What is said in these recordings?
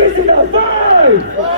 Argentina, vai!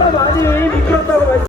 너무나 많이 미끄럽다고 말씀